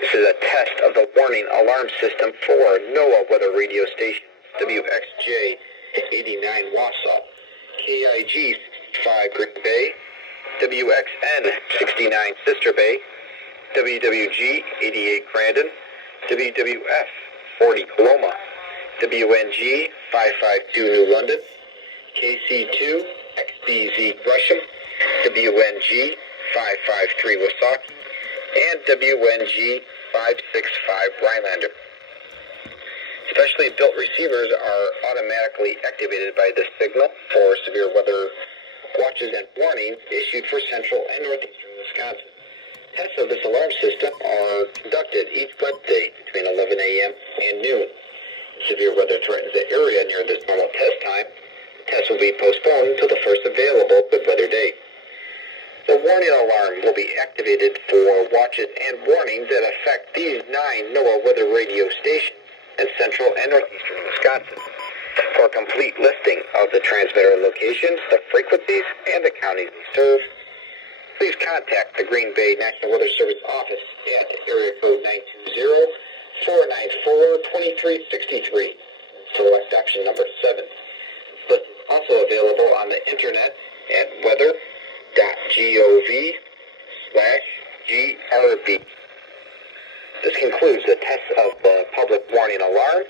This is a test of the warning alarm system for NOAA weather radio station WXJ 89 Wausau, KIG 65 Green Bay, WXN 69 Sister Bay, WWG 88 Grandin, WWF 40 Coloma, WNG 552 New London, KC2 XBZ Gresham, WNG 553 Wasaki, and WNG 565 Rhinelander. Specially built receivers are automatically activated by this signal for severe weather watches and warnings issued for central and northeastern Wisconsin. Tests of this alarm system are conducted each Wednesday between 11 a.m. and noon. Severe weather threatens the area near this normal test time. The test will be postponed until the first available good weather day. The warning alarm will be activated for watches and warnings that affect these 9 NOAA weather radio stations in central and northeastern Wisconsin. For a complete listing of the transmitter locations, the frequencies, and the counties they serve, please contact the Green Bay National Weather Service office at area code 920-494-2363. Select option number 7. This list is also available on the internet at weather.gov/GRB. This concludes the test of the public warning alarm,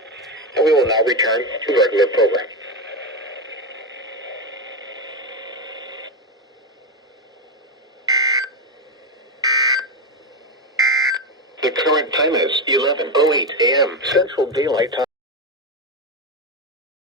and we will now return to regular programming. The current time is 11:08 a.m. Central Daylight Time.